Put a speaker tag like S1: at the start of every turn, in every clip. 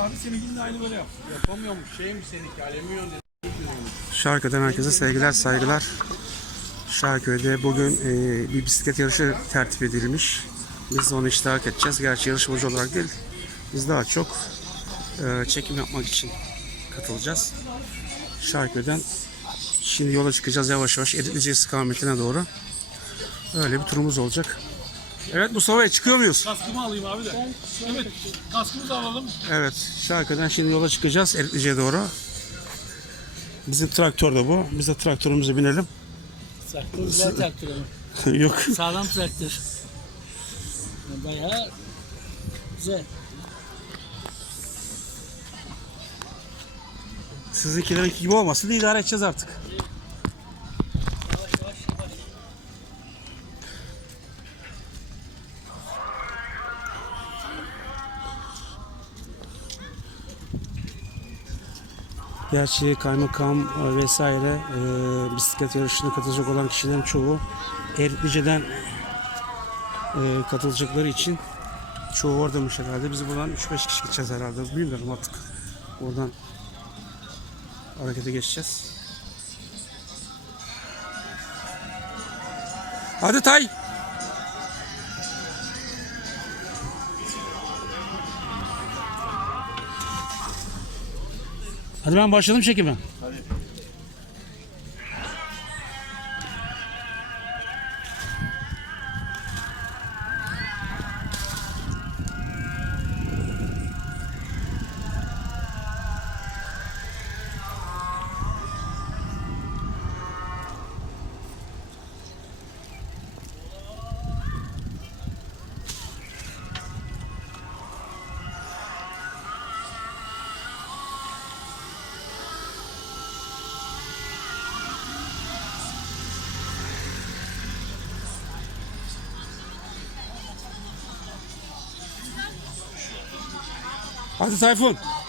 S1: abi seninkinin de aynı böyle yap.
S2: Yapamıyormuş şeymiş seninki alemiyon dedi.
S3: Şarköy'den herkese sevgiler saygılar. Şarköy'de bugün e, bir bisiklet yarışı tertip edilmiş. Biz de onu iştirak edeceğiz. Gerçi yarışmacı olarak değil. Biz daha çok e, çekim yapmak için katılacağız. Şarköy'den şimdi yola çıkacağız yavaş yavaş Editlice istikametine doğru. Öyle bir turumuz olacak. Evet Mustafa Bey çıkıyor muyuz?
S1: Kaskımı alayım abi de. Evet kaskımızı alalım.
S3: Evet, Şarköy'den şimdi yola çıkacağız Eriklice'ye doğru. Bizim traktör de bu. Biz de traktörümüze binelim.
S4: Traktör güzel traktör ama.
S3: Yok.
S4: Sağlam traktör. Bayağı güzel.
S3: Sizinkilerinki gibi olmasın da idare edeceğiz artık. Gerçi kaymakam e, vesaire e, bisiklet yarışına katılacak olan kişilerin çoğu Eriklice'den e, katılacakları için çoğu oradaymış herhalde. Biz buradan 3-5 kişi gideceğiz herhalde. Bilmiyorum artık. Oradan harekete geçeceğiz. Hadi Tay. Hadi ben başladım çekime. Hadi Tayfun. Gelecekler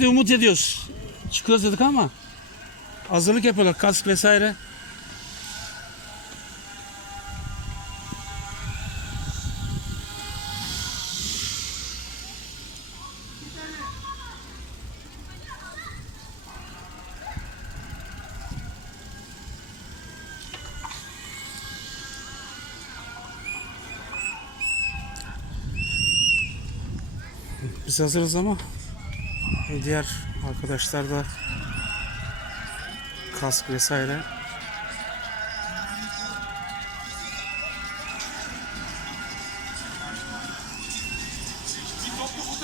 S3: diye umut ediyoruz. Çıkıyoruz dedik ama hazırlık yapıyorlar kask vesaire. Biz hazırız ama diğer arkadaşlar da kask vesaire.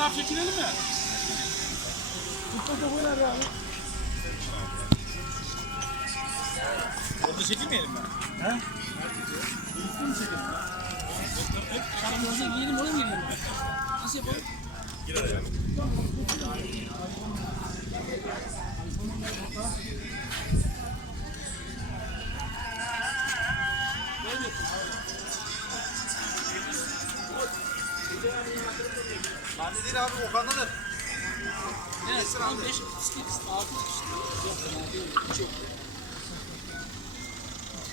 S1: Fotoğraf çekinelim mi? Orada çekilmeyelim mi? He? Birlikte mi çekelim? Hep
S4: Aramızda giyelim onu mu giyelim? Nasıl yapalım?
S2: Bende değil abi Okan'dadır.
S4: Evet, 15 kişi, 6 kişi. Yok, fena değil. Çok.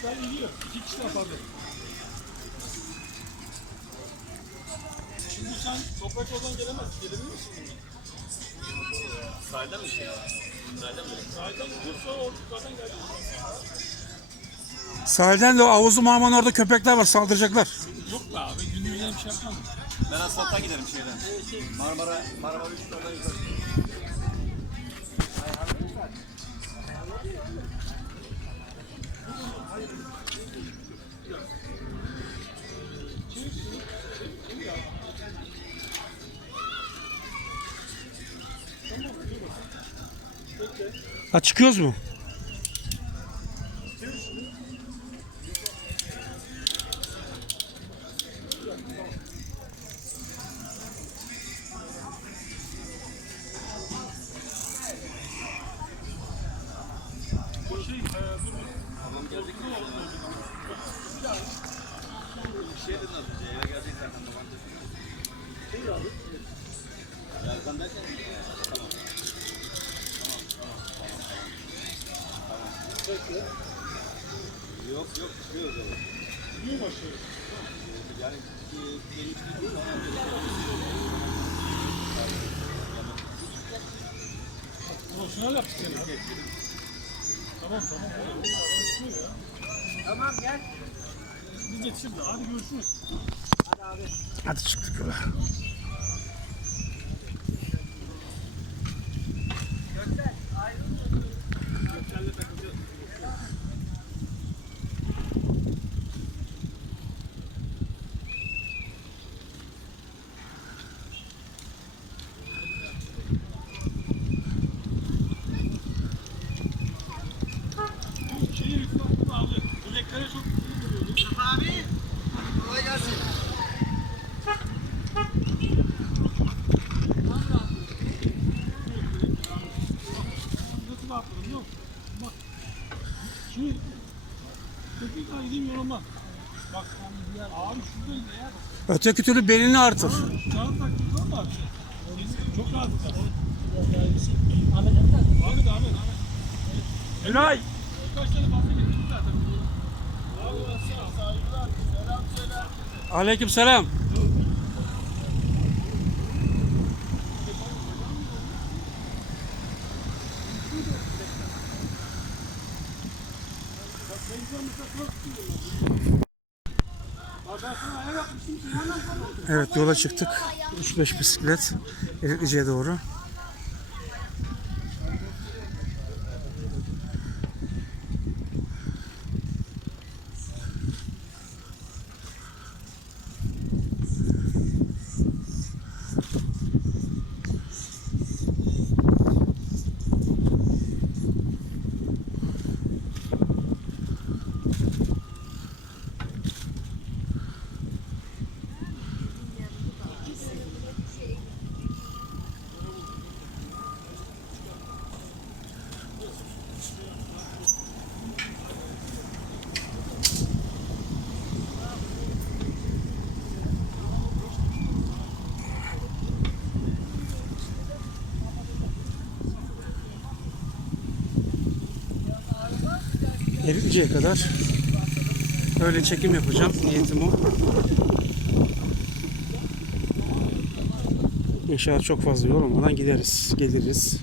S1: sen geliyor. İki kişi daha Şimdi sen toprak yoldan gelemezsin. Gelebilir misin?
S2: Sahilden mi şey? Sahilden mi?
S1: Sahilden gidiyorsa o yukarıdan geldi.
S3: Sahilden de Avuzlu Mahman orada köpekler var saldıracaklar.
S1: Yok be abi. Gündüzden bir şey yapmam.
S2: Ben asfalttan giderim şeyden. Marmara, Marmara Üstü'nden yukarı.
S3: Ha çıkıyoruz mu?
S2: Yok yok çıkıyoruz öyle.
S1: Niye başlıyoruz?
S2: Yani benim için değil ama
S1: Profesyonel yaptık seni. Tamam tamam.
S4: Tamam gel.
S1: Biz yetişiriz. Hadi görüşürüz.
S3: Hadi çıktık yola.
S1: Şeyi yükselttim abi. Bileklere çok iyi geliyordu.
S2: Abi kolay gelsin.
S1: Nasıl atladım yok. Bak. Şimdi teknik aydın yorulma. Bak abi şuradaydı ya.
S3: Öteki türlü belini artır.
S1: Kağıt taktik var mı? Çok rahat.
S4: Ahmet'e mi taktın?
S1: Ahmet Ahmet Ahmet.
S3: Günay.
S1: Kaç tane fazla getirdik zaten. Abi baksana saygılar. Selam söyle.
S3: Aleyküm selam.
S1: Abi ben sana ayak yapmıştım. Sen hemen sana
S3: Evet yola çıktık. 3-5 bisiklet Eriklice'ye doğru. Eriklice'ye kadar öyle çekim yapacağım. Niyetim o. İnşallah çok fazla yol olmadan gideriz, geliriz.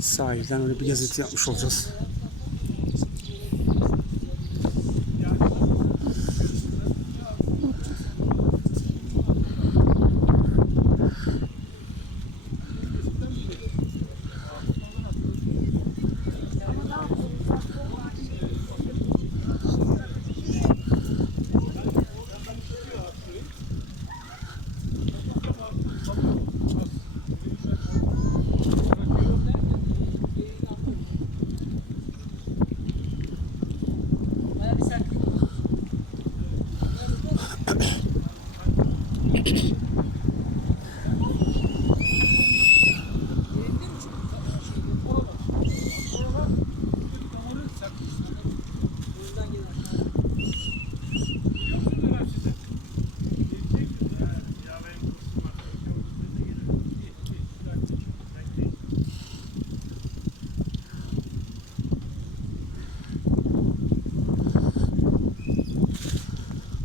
S3: Sahilden öyle bir gezintı yapmış olacağız.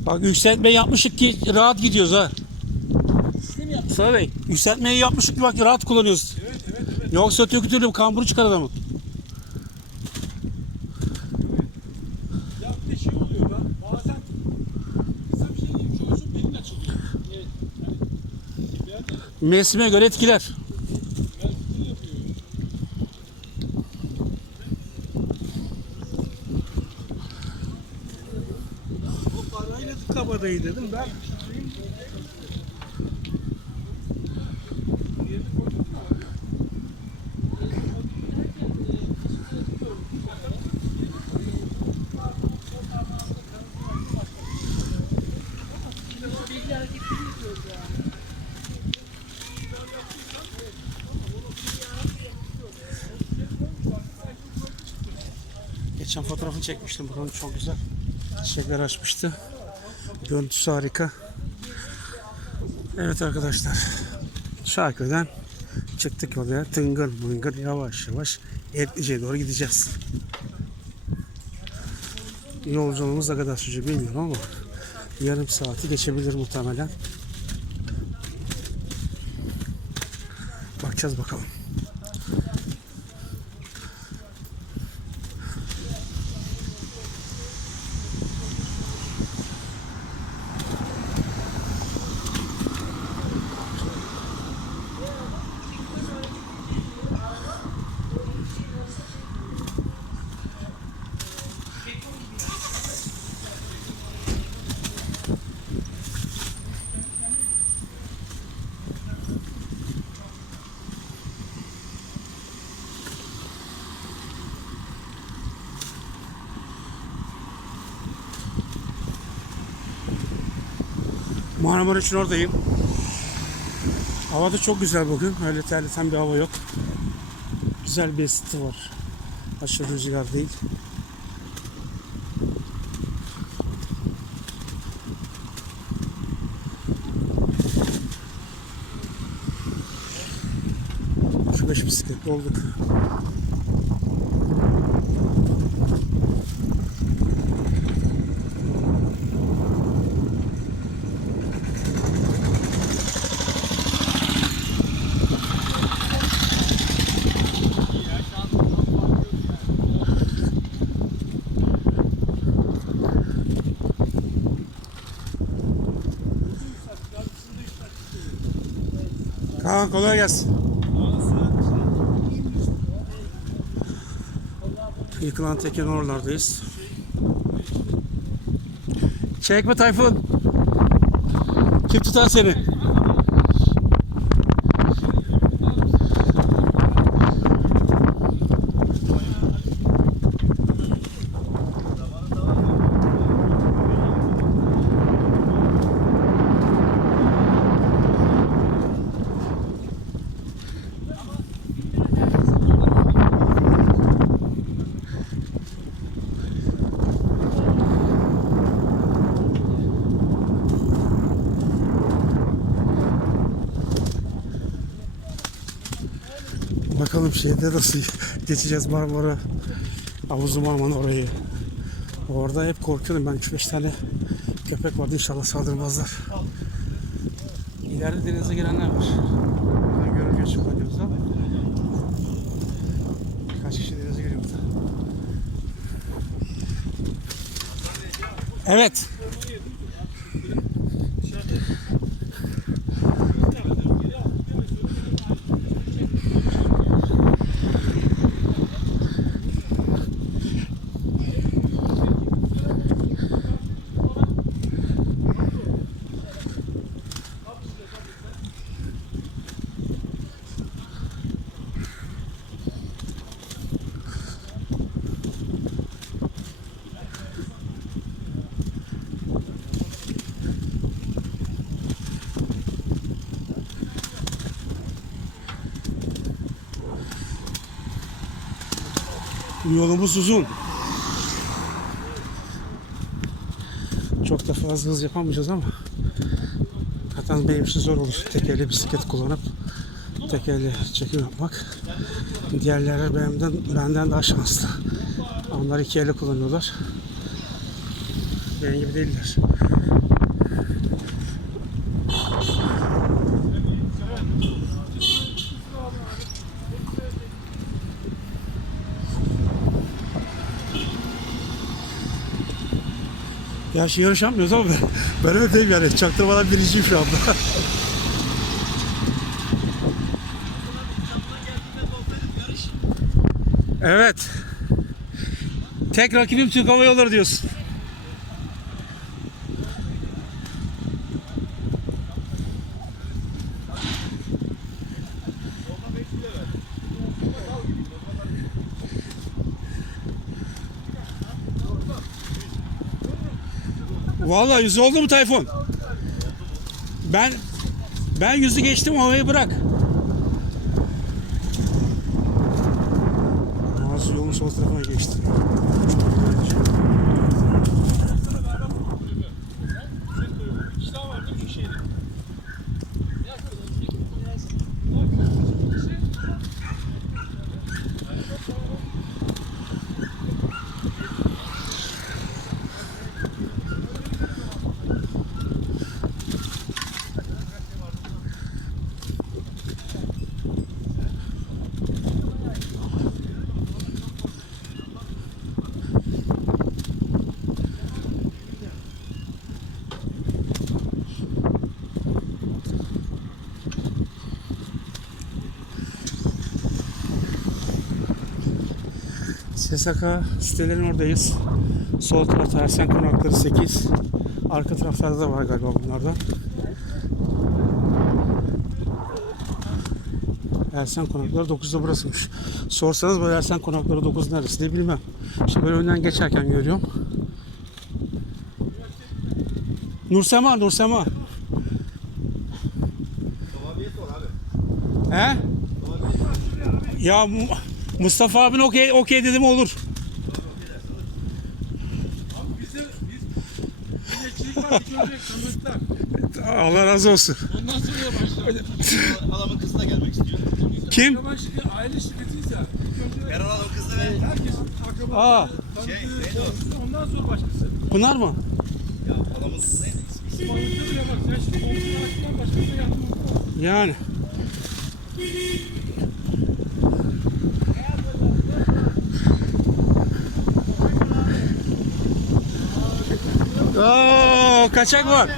S3: Bak yükseltme yapmışık ki rahat gidiyoruz ha.
S4: Sistem.
S3: Mustafa Bey yükseltmeyi yapmışık ki bak rahat kullanıyoruz.
S1: Evet evet evet.
S3: Yoksa öteki türlü kamburu çıkar adamın.
S1: Ya bir de şey oluyor lan. Bazen kısa bir şey belin açılıyor. Evet. Yani
S3: Mevsime göre etkiler. Geçen fotoğrafını çekmiştim. Buranın çok güzel. Çiçekler açmıştı. Görüntüsü harika. Evet arkadaşlar. Şarköy'den çıktık yolaya. Tıngır mıngır yavaş yavaş Etlice'ye doğru gideceğiz. Yolculuğumuz ne kadar sürecek bilmiyorum ama yarım saati geçebilir muhtemelen. Bakacağız bakalım. Marmara için oradayım. Hava da çok güzel bugün. Öyle terleten bir hava yok. Güzel bir esinti var. Aşırı rüzgar değil. Beş bisikletli olduk. Kaan kolay gelsin. Yıkılan tekerin oralardayız. Çekme Tayfun. Kim tutar seni? Bakalım şeyde nasıl geçeceğiz Marmara Havuzu Marmara orayı. Orada hep korkuyorum ben 3-5 tane köpek vardı inşallah saldırmazlar. İleride denize girenler var. Ben görünce çıkıyoruz ama. Kaç kişi denize giriyor burada. Evet. Yolumuz uzun. Çok da fazla hız yapamayacağız ama zaten benim için zor olur. Tek elle bisiklet kullanıp tek elle çekim yapmak. Diğerleri benden, benden daha şanslı. Onlar iki elle kullanıyorlar. Benim gibi değiller. Gerçi yarış yapmıyoruz ama ben, ben değilim yani. Çaktırmadan birinciyim şu anda. evet. Tek rakibim Türk Hava Yolları diyorsun. Vallahi yüzü oldu mu Tayfun? Ben ben yüzü geçtim havayı bırak. Yolun yolun sol tarafına geçti. SSK sitelerin oradayız. Sol tarafta Ersen Konakları 8. Arka taraflarda da var galiba bunlardan. Ersen Konakları 9'da burasıymış. Sorsanız böyle Ersen Konakları 9 neresi diye bilmem. İşte böyle önden geçerken görüyorum. Nursema, Nursema. He? Ya Mu- Mustafa abin okey okey dedim olur.
S1: Abi bizde biz var.
S3: Allah razı olsun.
S1: Ondan sonra başladı.
S2: Halamın kızı da gelmek istiyor.
S3: Kim?
S1: Aile şirketiyiz ya. İlk önce
S2: Erol halamın kızı ve
S1: herkesin akrabası,
S3: Aa,
S2: Şey, neydi
S1: ondan sonra başkası.
S3: Pınar mı?
S2: ya halamın kızı neydi?
S1: Bile bak sen şimdi başkasına.
S3: Yani. Oo, kaçak var.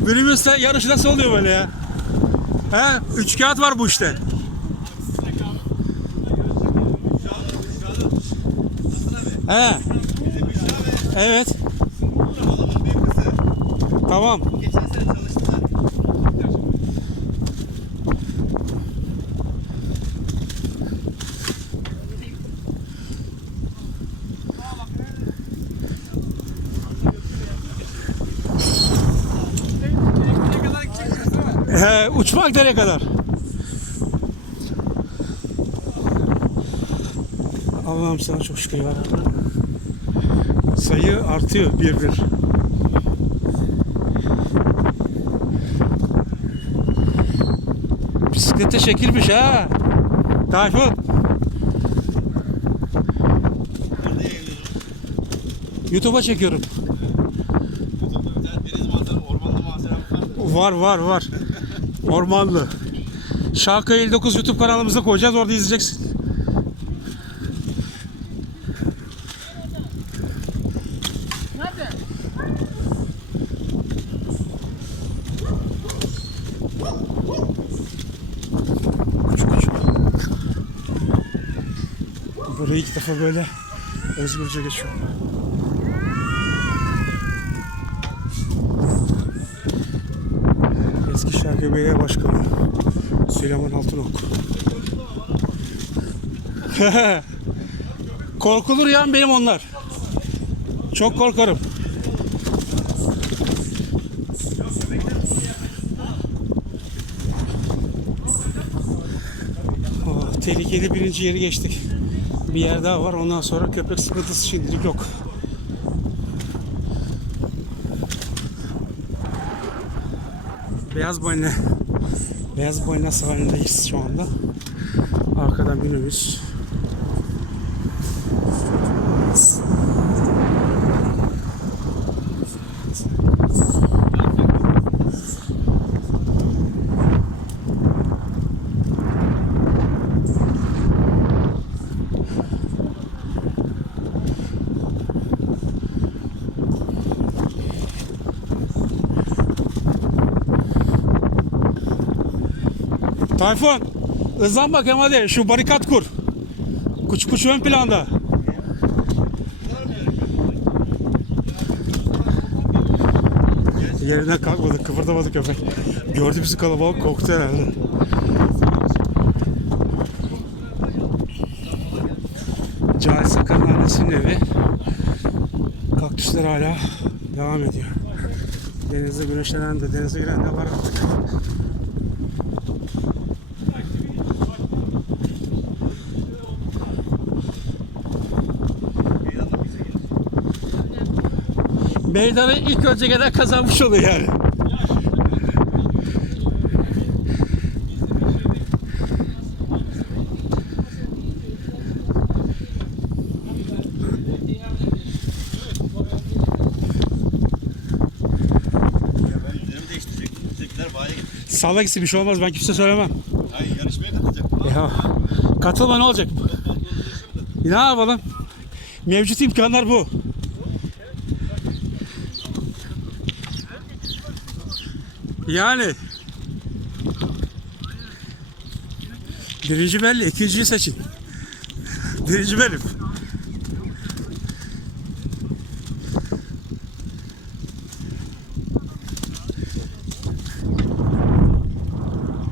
S3: Minibüs yarışı nasıl oluyor böyle ya? He? Üç kağıt var bu işte. He. Evet. Tamam.
S2: Geçen sene çalıştılar.
S1: Ne kadar gideceksiniz değil mi?
S3: He, uçmak nereye kadar? Allah'ım sana çok şükür ya. Sayı artıyor bir bir. Bisiklete şekilmiş ha. Tayfun. YouTube'a çekiyorum.
S2: YouTube'da bir tane deniz manzaralı, ormanlı manzaralı var.
S3: Var var var. Ormanlı. Şarkı 59 YouTube kanalımıza koyacağız. Orada izleyeceksin. Burayı ilk defa böyle özgürce geçiyorum. Şarkı Belediye Başkanı Süleyman Altınok. Korkulur yan benim onlar. Çok korkarım. Oh, tehlikeli birinci yeri geçtik. Bir yer daha var. Ondan sonra köpek sıkıntısı şimdilik yok. Beyaz Balina Beyaz Balina sahilindeyiz şu anda. Arkadan minibüs. Tayfun, hızlan bakayım hadi. Şu barikat kur. Kuş kuş ön planda. Yerinden kalkmadı, kıpırdamadı köpek. Gördü bizi kalabalık, korktu herhalde. Cahil Sakar'ın annesinin evi. Kaktüsler hala devam ediyor. Denizde güneşlenen de, denize giren de var artık. Meydanı ilk önce gelen kazanmış oluyor yani. Salla gitsin bir şey olmaz ben kimse söylemem.
S2: Hayır yarışmaya katılacaktım.
S3: Ya katılma ne olacak? Ne yapalım? Mevcut imkanlar bu. Yani birinci belli, ikinciyi seçin. Birinci benim.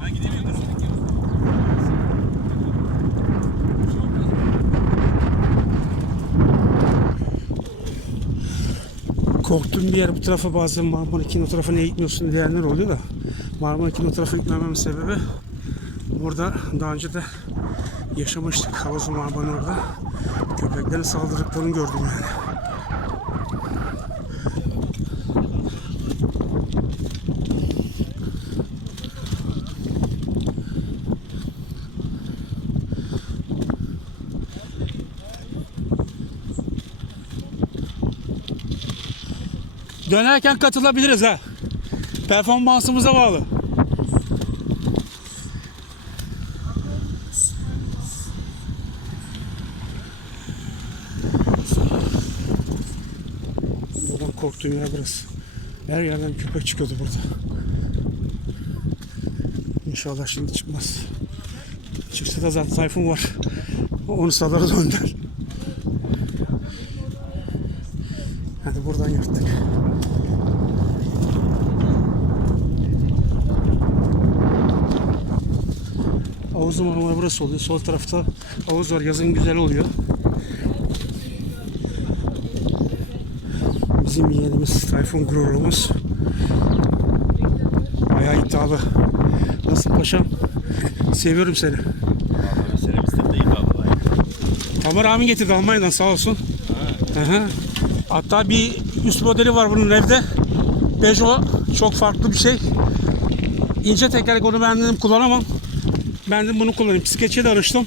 S2: Ben gidemiyorum da senin gibi.
S3: Korktuğum bir yer bu tarafa bazen Marmara Kino tarafına niye gitmiyorsun diyenler oluyor da Marmara Kino tarafa gitmememin sebebi burada daha önce de yaşamıştık Havuzun Marmara orada. Köpeklerin saldırdıklarını gördüm yani. Dönerken katılabiliriz ha. Performansımıza bağlı. Buradan korktuğum yer burası. Her yerden köpek çıkıyordu burada. İnşallah şimdi çıkmaz. Çıksa da zaten Tayfun var. Onu salarız önden. Hadi buradan yırttık. Havuzun Marmara burası oluyor. Sol tarafta havuz var. Yazın güzel oluyor. Bizim yeğenimiz Tayfun gururumuz. Bayağı iddialı. Nasıl paşam? Seviyorum seni. Tamer abim getirdi Almanya'dan sağ olsun. Hı hı. Hatta bir üst modeli var bunun evde. Peugeot çok farklı bir şey. İnce tekerlek onu ben dedim kullanamam. Ben dedim bunu kullanayım. Skeç'e de araştım.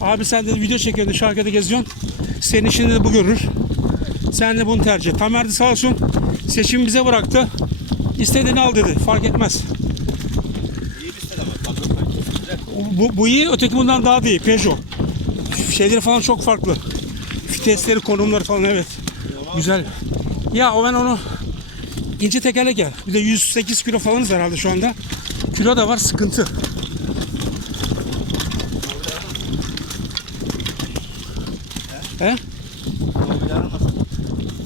S3: Abi sen dedi video çekiyorsun, şarkıda geziyorsun. Senin işini de bu görür. Sen de bunu tercih et. Tamer de sağ olsun seçimi bize bıraktı. İstediğini al dedi. Fark etmez. Bu, bu iyi, öteki bundan daha da iyi. Peugeot. Şeyleri falan çok farklı. Vitesleri, konumları falan evet. Güzel. Ya o ben onu ince tekerlek ya. Bir de 108 kilo falanız herhalde şu anda. Kilo da var sıkıntı. He?
S2: Nasıl?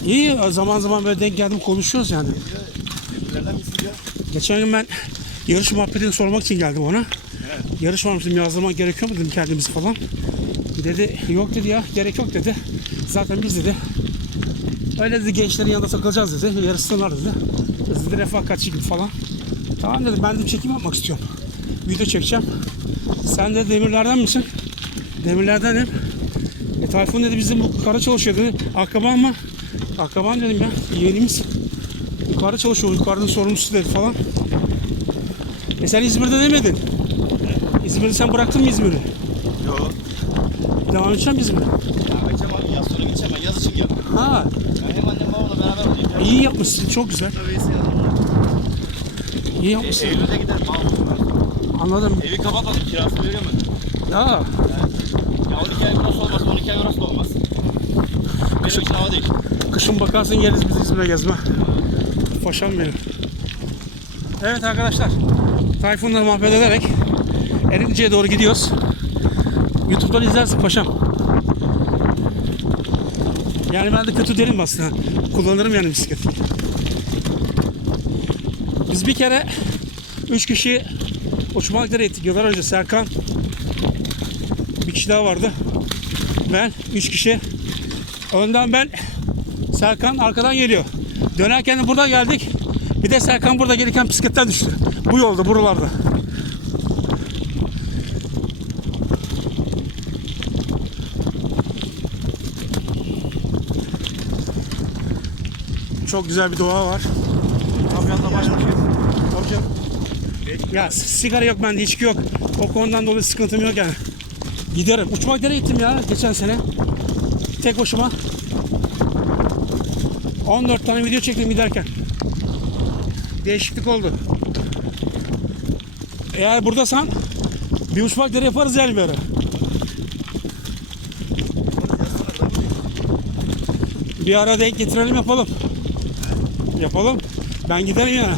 S3: İyi zaman zaman böyle denk geldim konuşuyoruz yani.
S2: Birbirlerden misin.
S3: Geçen gün ben yarış muhabbetini sormak için geldim ona. Yarış var mı dedim yazdırmak gerekiyor mu dedim kendimizi falan. Dedi yok dedi ya gerek yok dedi. Zaten biz dedi öyle dedi gençlerin yanında takılacağız dedi. Yarışsınlar dedi. Biz dedi refakatçi gibi falan. Tamam dedim ben de çekim yapmak istiyorum. Video çekeceğim. Sen de demirlerden misin? Demirlerdenim. E Tayfun dedi bizim bu kara çalışıyor dedi. Akraban mı? Akraban dedim ya yeğenimiz. Yukarıda çalışıyor, yukarıdan sorumlusu dedi falan. E sen İzmir'de demedin. İzmir'de sen bıraktın mı İzmir'i?
S2: Yok.
S3: Devam edeceğim İzmir'e.
S2: Ya geçeceğim abi. Yaz sonra gideceğim ben. Yaz için geldim.
S3: Ha,
S2: Ya hem annem babamla beraber. Ya.
S3: iyi yapmışsın, çok güzel. İyi
S2: E,
S3: yapmışsın.
S2: Eylül'de giderim.
S3: Anladım.
S2: Evi kapatmadım. Kirasını veriyor mu?
S3: Ya,
S2: Ya 12 ay burası olmaz. 12 ay orası da olmaz. Benim için hava değil.
S3: kışın bakarsın geliriz biz İzmir'e gezme. Paşam benim. Evet arkadaşlar, Tayfun'la muhabbet ederek doğru gidiyoruz. YouTube'dan izlersin paşam. Yani ben de kötü değilim aslında. Kullanırım yani bisikleti. Biz bir kere üç kişi uçmakları ettik yıllar önce Serkan kişi daha vardı. Ben üç kişi. Önden ben Serkan arkadan geliyor. Dönerken de burada geldik. Bir de Serkan burada gelirken bisikletten düştü. Bu yolda buralarda. Çok güzel bir doğa var.
S5: Kamyonla baş başayız.
S3: Ya sigara yok bende içki yok. O konudan dolayı sıkıntım yok yani. Giderim. Uçmaklara gittim ya geçen sene. Tek başıma. 14 tane video çektim giderken. Değişiklik oldu. Eğer buradaysan bir uçmakları yaparız yani bir ara. Bir ara denk getirelim yapalım. Yapalım. Ben giderim yani.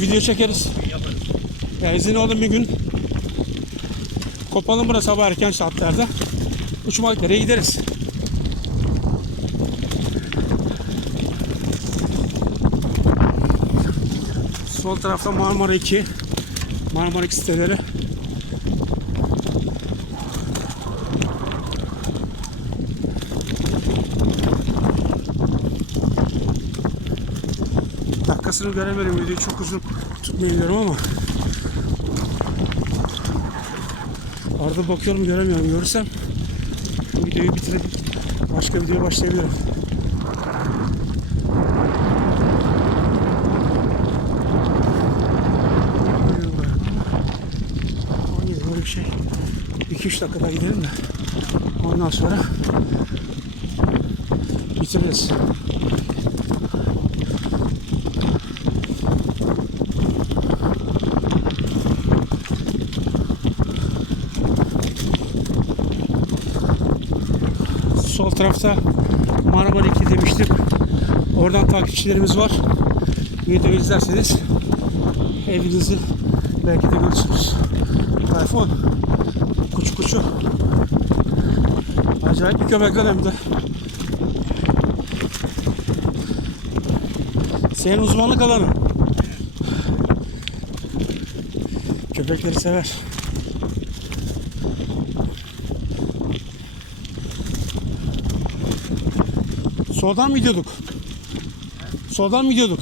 S3: Video çekeriz. Ya izin olun bir gün. Kopalım burası sabah erken saatlerde. Nereye gideriz. Sol tarafta Marmara 2. Marmara 2 siteleri. Dakikasını göremedim. Videoyu çok uzun tutmayabilirim ama. Arada bakıyorum göremiyorum. Görürsem videoyu bitirip başka videoya başlayabilirim. Bilmiyorum ben. 17 böyle bir şey. 2-3 dakikada gidelim de ondan sonra bitiririz. Sol tarafta Marmara 2 demiştim. Oradan takipçilerimiz var. Videoyu izlerseniz evinizi belki de görürsünüz. Telefon. Kuçu kuçu. Acayip bir köpekler hem de. Senin uzmanlık alanın. Köpekleri sever. Soldan mı gidiyorduk? Soldan mı gidiyorduk?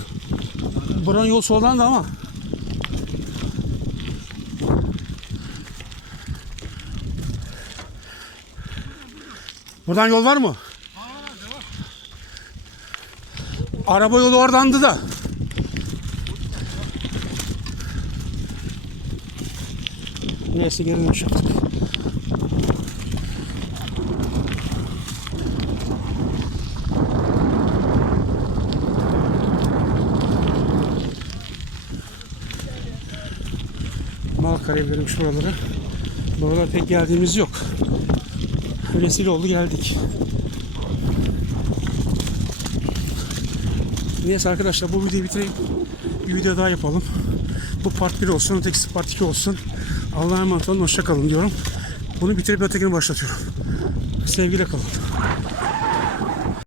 S3: Buranın yol soldan da ama. Buradan yol var mı? Araba yolu oradandı da. Neyse geri dönüş. Malkara'ya verilmiş buralara. Pek geldiğimiz yok. Vesile oldu geldik. Neyse arkadaşlar bu videoyu bitireyim. Bir video daha yapalım. Bu part 1 olsun, ötekisi part 2 olsun. Allah'a emanet olun, hoşça kalın diyorum. Bunu bitirip ötekini başlatıyorum. Sevgiyle kalın.